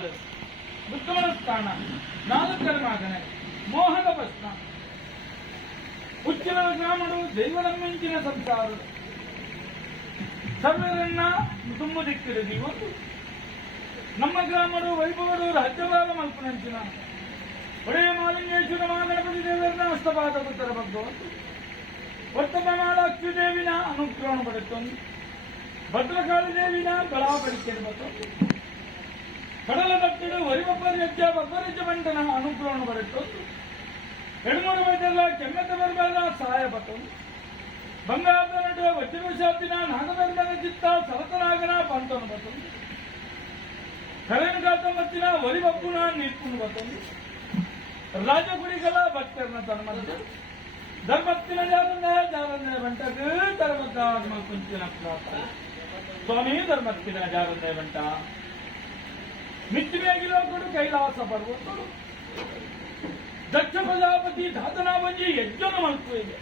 ಕಾಲು ದುಃಖಮನ ಸ್ಥಾನ ನಾಲ್ಕರ ಮಾದನೆ ಮೋಹದ ಪ್ರಶ್ನ ಉಚ್ಚಿನ ಗ್ರಾಮಡು ದೈವನಮ್ಮಿಂಚಿನ ಸಂಸಾರ ಸರ್ವರನ್ನ ತುಂಬದಿಕ್ಕಿರಿ ನೀವು. ನಮ್ಮ ಗ್ರಾಮಡು ವೈಭವಡು ರಾಜ್ಯವಾದ ಮಲ್ಪನಂಚಿನ. ಒಡೆಯ ಮಾಲಿಂಗೇಶ್ವರ ಮಹಾಗಣಪತಿ ದೇವರನ್ನ ಹಸ್ತಪಾದ ಉತ್ತರ ಭಗವಂತು ವರ್ತಮಾನ ದೇವಿನ ಅನುಗ್ರಹಣ ಪಡುತ್ತೊಂದು ಭದ್ರಕಾಳಿ ದೇವಿನ ಬರ್ತೊಂದು ಕಡಲ ದತ್ತಡು ವರಿವಪ್ಪರಿಜ್ಜ ಬಬ್ಬರಿಜ್ಜ ಬಂಟನ ಅನುಗ್ರಹಣ ಪಡುತ್ತೊಂದು ಎಡಮೂರು ವೈದ್ಯಲ್ಲ ಕೆಮ್ಮೆತ್ತ ಬರಬಲ್ಲ ಸಹಾಯ ಪಟ್ಟೊಂದು ಬಂಗಾರದ ನಡುವೆ ವಜ್ರಶಾತಿನ ನಾಗಧರ್ಮನ ಚಿತ್ತ ಸರತನಾಗನ ಪಂತನು ಬರ್ತೊಂದು ಕರೆನ್ ಮತ್ತಿನ ವರಿವಪ್ಪುನ ನಿಪ್ಪುನು ಬರ್ತೊಂದು ರಾಜಗುಡಿಗಳ ಭಕ್ತರನ್ನ ತನ್ಮದ್ದು ಧರ್ಮತ್ತಿನ ಜಾರನ್ನ ಜಾರನ್ನ ಬಂಟದು ಧರ್ಮದಾತ್ಮ ಕುಂಚಿನ ಪ್ರಾತ ಸ್ವಾಮಿ ಧರ್ಮತ್ತಿನ ಜಾರನ್ನ ಬಂಟ ಕೊಡು ಕೈಲಾಸ ಪರ್ವತರು. ದಕ್ಷ ಪ್ರಜಾಪತಿ ಧಾತನಾವಂಜಿ ಯಜ್ಞನ ಮಂತ್ರ ಇದೆ.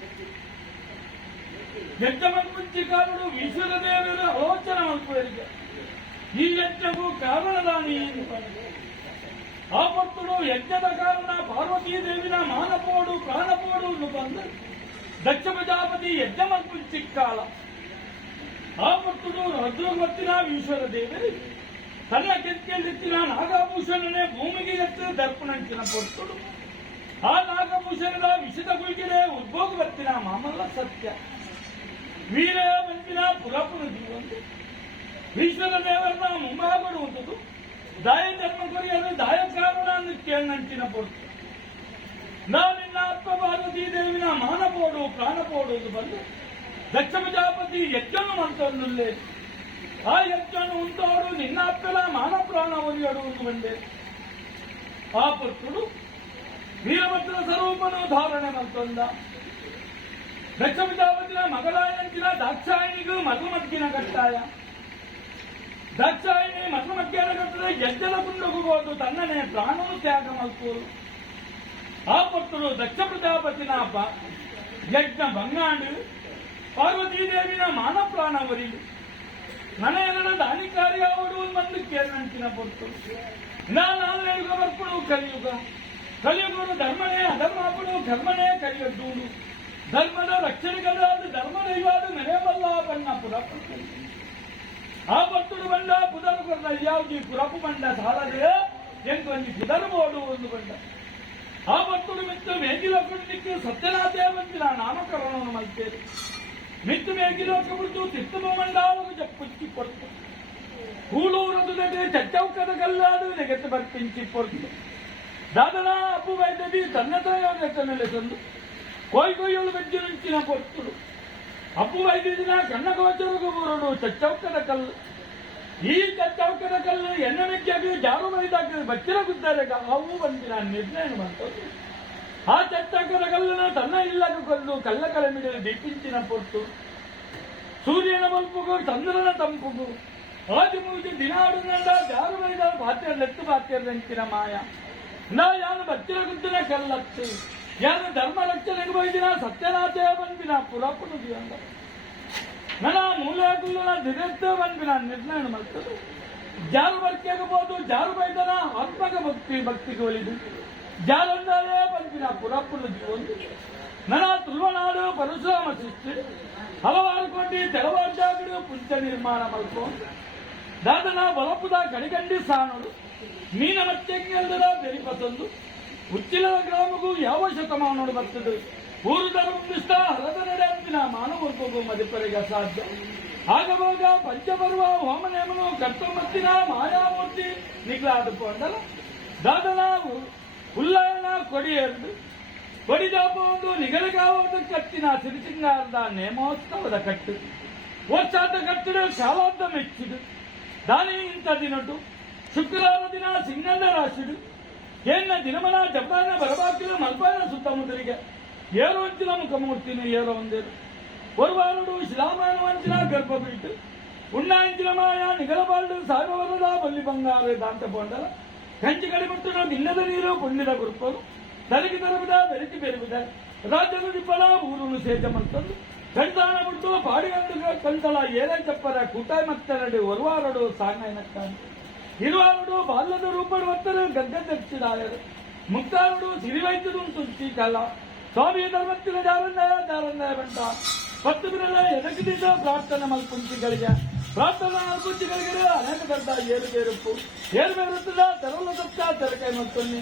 ಯಜ್ಞ ಮಂತ್ರಿಕಾರರು ವಿಶ್ವದ ದೇವರ ಮಲ್ಕು ಇದೆ. ಈ ಯಜ್ಞವು ಕಾರಣದಾನಿ ಆ ಭಕ್ತರು ಯಜ್ಞದ ಕಾರಣ ಪಾರ್ವತೀ ದೇವಿನ ಮಾನಪೋಡು ಪ್ರಾಣಪೋಡು ಬಂದು. ದಕ್ಷ ಪ್ರಜಾಪತಿ ಯಜ್ಞ ಮಂತ್ರಿ ಕಾಲ ಆ ಭಕ್ತರು ರುದ್ರಮತ್ತಿನ ಈಶ್ವರ ದೇವರಿ ತನ್ನ ಕೆತ್ತಿಯಲ್ಲಿತ್ತಿನ ನಾಗಾಭೂಷಣನೇ ಭೂಮಿಗೆ ಎತ್ತ ದರ್ಪಣಂಚಿನ ಪೊರ್ತುಡು ಆ ನಾಗಭೂಷಣದ ವಿಷದ ಗುಳಿಗೆ ಉದ್ಭೋಗ ಬರ್ತಿನ ಮಾಮಲ್ಲ ಸತ್ಯ. ವೀರ ಬಂದಿನ ಪುರಾಪುರ ಜೀವಂತು ಈಶ್ವರ ದೇವರನ್ನ ಮುಂಭಾಗಡುವುದು ದಾಯ ಧರ್ಮ ಕೊರಿಯಲು ದಾಯ ಕಾರಣ ಕೇಳಂಚಿನ ಪೊರ್ತು ನಾನಿನ್ನ ಆತ್ಮ ಭಾರತೀ ದೇವಿನ ಮಾನ ಪೋಡು, ಪ್ರಾಣ ಪೋಡುವುದು ಬಂದು ದಕ್ಷ ಪ್ರಜಾಪತಿ ಆ ಯಜ್ಞನು ಉಂಟವರು ಅಪ್ಪಲ ಮಾನ ಪ್ರಾಣ ಎಡುವುದು ಬಂದೆ ಆ ಪುತ್ರುಡು ವೀರಭದ್ರ ಸ್ವರೂಪನು ಧಾರಣೆ ಮಂತೊಂದ ದಕ್ಷ ಮಗಳಾಯಂತಿನ ಮಗಳಾಯಂಚಿನ ದಾಕ್ಷಾಯಣಿಗೂ ಮಧುಮಗ್ಗಿನ ಕಟ್ಟಾಯ. ದಾಕ್ಷಾಯಿಣಿ ಮಧು ಕಟ್ಟದೆ ಯಜ್ಞದ ಕುಂಡಗುವುದು ತನ್ನನೇ ಪ್ರಾಣವು ತ್ಯಾಗ ಮಲ್ಕೋರು ಆ ಪುತ್ರರು ದಕ್ಷ ಪ್ರಜಾಪತಿನ ಯಜ್ಞ ಭಂಗಾಂಡು ಪಾರ್ವತೀ ದೇವಿನ ಮಾನ ಒರಿಲು ನನಯನ ದಾನಿಕಾರಿ ಅವರು ಬಂದು ಕೇಳಿನ ಪೊತ್ತು ನಾನು ಯುಗ ಬರ್ಕೊಡು, ಕಲಿಯುಗ. ಕಲಿಯುಗರು ಧರ್ಮನೇ ಅಧರ್ಮಪಡು ಧರ್ಮನೇ ಕಲಿಯದ್ದೂಡು ಧರ್ಮದ ರಕ್ಷಣೆಗಳಾದ ಧರ್ಮ ದೈವಾದ ನೆನೆಯಬಲ್ಲ ಬಣ್ಣ ಪುರಪ್ಪ ಆ ಭಕ್ತರು ಬಂದ ಪುದರು ಬಂದ ಯಾವ್ದು ಪುರಪು ಬಂಡ ಸಾಲದೆ ಎಂದು ಒಂದು ಪುದರು ಓಡು ಒಂದು ಬಂಡ ಆ ಭಕ್ತರು ಮಿತ್ತು ಕುಂಡಿಕ್ಕೆ ಸತ್ಯನಾಥೇ ಬಂದಿಲ್ಲ, ನಾಮಕರಣವನ್ನು ಮಲ್ತೇವೆ ಮಿತ್ತು ಮೇಗಿಲೊಕ್ಕ ಬಿಟ್ಟು ತಿತ್ತಮ ಮಂಡಾలకు ಜಪ್ಪುಚ್ಚಿ ಕೊಡ್ತು. ಕೂಳೂರದು ನಡೆ ಚಚ್ಚೌಕದ ಕಲ್ಲಾದು ನೆಗೆತ್ತು ಬರ್ಪಿಂಚಿ ಕೊಡ್ತು. ದಾದನ, ಅಪ್ಪು ವೈದ್ಯದಿ ತನ್ನತನ ನೆಲೆ ತಂದು. ಕೊಯ್ ಕೊಯ್ಯಲು ಬೆಜ್ಜು ನುಂಚಿನ ಕೊಡ್ತುಡು ಅಪ್ಪು ವೈದ್ಯದಿನ ಕಣ್ಣ ಗೋಚರಗೂ ಬರೋಡು ಚಚ್ಚೌಕದ ಕಲ್ಲು. ಈ ಚಚ್ಚೌಕದ ಕಲ್ಲು ಮೆಕ್ಕಾಗಿ ಜಾರು ಬೈದಾಗ ಬಚ್ಚಿರ ಗುದ್ದಾರೆ ಅವು ಬಂದಿನ, ನಿರ್ಣಯ ಬಂತು ಆ ಚಚ್ಚೌಕದ ಕಲ್ಲನ ತನ್ನ ಇಲ್ಲದ ಕೊಲ್ಲು ಕಲ್ಲ ಕಳಮಿಡಲು ದೀಪಿಂಚಿನ ಪೊರ್ತು ಸೂರ್ಯನ ಮಲ್ಪುಗು ಚಂದ್ರನ ತಂಪುಗು. ಆದಿ ಮುಗಿದು ದಿನ ಆಡುನಂದ ಜಾರು ಮೈದಾನ ಬಾತ್ಯ ಲೆತ್ತು ಮಾಯ. ನಾ ಯಾನು ಬಚ್ಚಿರ ಗುದ್ದಿನ ಕಲ್ಲತ್ತು. ಯಾನು ಧರ್ಮ ರಕ್ಷಣೆಗೆ ಬೈದಿನ ಸತ್ಯನಾಥೇ ಬಂದಿನ ಪುರಪ್ಪನು ಅಂದ ನನ್ನ ಮೂಲೆಗುಲ್ಲನ ದಿನತ್ತೇ ಬಂದಿನ ನಿರ್ಣಯ ಮಾಡ್ತದೆ ಜಾರು ಬರ್ಕೆಗಬಹುದು ಜಾರು ಬೈದನ ಆತ್ಮಕ ಭಕ್ತಿ ಭಕ್ತಿಗೆ ಒಲಿದು ಜಾರಂದರೆ ಬಂದಿನ ಪುರಪ್ಪನ ಜೀವೊಂದು ನನ್ನ ತುಳುವನಾಡು ಪರಶುರಾಮ ಸೃಷ್ಟಿ ಹಲವಾರು ಕೋಟಿ ತೆರವಾಜಾಗಡು ಪುಂಚ ನಿರ್ಮಾಣ ಮಲ್ಕೊಂಡು ದಾದನ ಬಲಪುದ ಕಡಿಗಂಡಿ ಸಾಣುಡು ಮೀನ ಮತ್ತೆಂಗೆಲ್ಲದ ಬೆರಿಪತೊಂದು ಉಚ್ಚಿಲದ ಗ್ರಾಮಗೂ ಯಾವ ಶತಮಾನೋಡು ಬರ್ತದೆ ಊರು ಧರ್ಮನಿಷ್ಠ ಹರದ ನಡೆ ಅಂದಿನ ಮಾನವರ್ಗಗೂ ಮದಿಪರಿಗೆ ಅಸಾಧ್ಯ ಆಗವಾಗ ಪಂಚಪರ್ವ ಹೋಮ ನೇಮನು ಕರ್ತಮತ್ತಿನ ಮಾಯಾಮೂರ್ತಿ ನಿಗ್ಲಾದುಕೊಂಡಲ ದಾದನ ಉಲ್ಲಯನ ಕೊಡಿಯರ್ದು ಬಡಿದಾಪವೊಂದು ನಿಗಲಗಾವದ ಕಟ್ಟಿನ ಸಿರಿಸಿಂಗಾರದ ನೇಮೋತ್ಸವದ ಕಟ್ಟು. ವರ್ಷಾದ ಕಟ್ಟಿಡ ಶಾಲಾದ ಮೆಚ್ಚಿದು ದಾನಿ ಇಂತ ದಿನಟು ಶುಕ್ರವಾರ ದಿನ ಸಿಂಗಂದ ರಾಶಿಡು. ಏನ ದಿನಮನ ಜಪಾನ ಬರಬಾಕಿನ ಮಲ್ಪಾನ ಸುತ್ತಮುತ್ತಲಿಗೆ. ಏರೋ ಅಂಚಿನ ಮುಖಮೂರ್ತಿನ ಏರೋ ಒಂದೇರು ಒರ್ವಾರುಡು ಶಿಲಾಮಾನ ಅಂಚಿನ ಗರ್ಭ ಬಿಟ್ಟು ಉಣ್ಣಾಂಚಿನ ಮಾಯ ನಿಗಲಬಾರ್ಡು ಸಾಗವರದ ಬಲ್ಲಿ ಬಂಗಾರ ದಾಂತ ಪೊಂಡಲ ಕಂಚಿ ಕಡಿಮಟ್ಟು ದಿನ್ನದ ನೀರು ಪುಣ್ಯದ ಗುರುಪರು ತಲೆಗೆ ತರಬಿದ ಬೆರಕಿ ಬೆರಬಿದ ರಾಜ್ಯದ ದಿಪ್ಪಲ ಊರುನು ಸೇಜ ಮಂತಂದು ಕಂಟಾಣ ಬಿಟ್ಟು ಪಾಡಿಗಂಡು ಕಂತಳ ಏನೇ ಚಪ್ಪರ ಕುಟಾಯ್ ಮತ್ತೆ ನಡಿ ಒರ್ವಾರಡು ಸಾಂಗೈನ ಕಾಂತಿ ಹಿರುವಾರುಡು ಬಾಲ್ಯದ ರೂಪಡು ಒತ್ತರು ಗದ್ದೆಚ್ಚಿದಾಯರು ಮುಕ್ತಾರುಡು ಸಿರಿವೈದ್ಯರು ತುಂಚಿ ಕಾಲ ಸ್ವಾಮಿ ಧರ್ಮತ್ತಿನ ಜಾರಂದಯ ಜಾರಂದಯ ಬಂಟ ಪತ್ತು ಬಿರಲ ಎದಕಿದ ಪ್ರಾರ್ಥನೆ ಮಲ್ಪುಂಚಿಗಳಿಗೆ ಪ್ರಾರ್ಥನಾ ಮಲ್ಪುಂಚಿಗಳಿಗೆ ಅನೇಕ ದೊಡ್ಡ ಏರುಬೇರುಪ್ಪು ಏರುಬೇರುತ್ತದ ತೆರಲ ಸಪ್ತ ತೆರಕೈ ಮತ್ತೊನ್ನಿ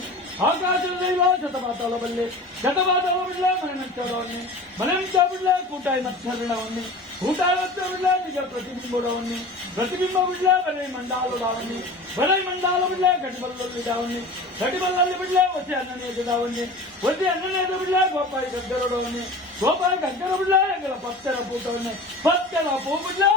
ದೈವ ಶತಪಾತಾಳ ಬಲ್ಲೆ ಶತಪಾತಾಳ ಬಿಡ್ಲೆ ಮನೆ ಮೆಚ್ಚೋಡವನ್ನಿ ಮನೆ ಮೆಚ್ಚೋಬಿಡ್ಲೆ ಕೂಟಾಯಿ ಮಚ್ಚರಣವನ್ನಿ ಕೂಟಾಯಿ ಮಚ್ಚಬಿಡ್ಲೆ ನಿಜ ಪ್ರತಿಬಿಂಬುಡವನ್ನಿ ಪ್ರತಿಬಿಂಬ ಬಿಡ್ಲೆ ಬರೈ ಮಂಡಾಲುಡಾವನ್ನಿ ಬರೈ ಮಂಡಾಲ ಬಿಡ್ಲೆ ಗಡಿಬಲ್ಲಲ್ಲಿಡಾವನ್ನಿ ಗಡಿಬಲ್ಲಲ್ಲಿ ಬಿಡ್ಲೆ ಒಸಿ ಅನ್ನನೇ ಎದುಡಾವನ್ನಿ ಒಸಿ ಅನ್ನನೇದ ಬಿಡ್ಲೆ ಗೋಪಾಯಿ ಗಗ್ಗರಡವನ್ನಿ ಗೋಪಾಯಿ ಗಗ್ಗರ ಬಿಡ್ಲೆ ಎಂಗಲ ಪತ್ತರ ಪೂಟವನ್ನಿ. ಪತ್ತರ ಪೂ ಬಿಡ್ಲೆ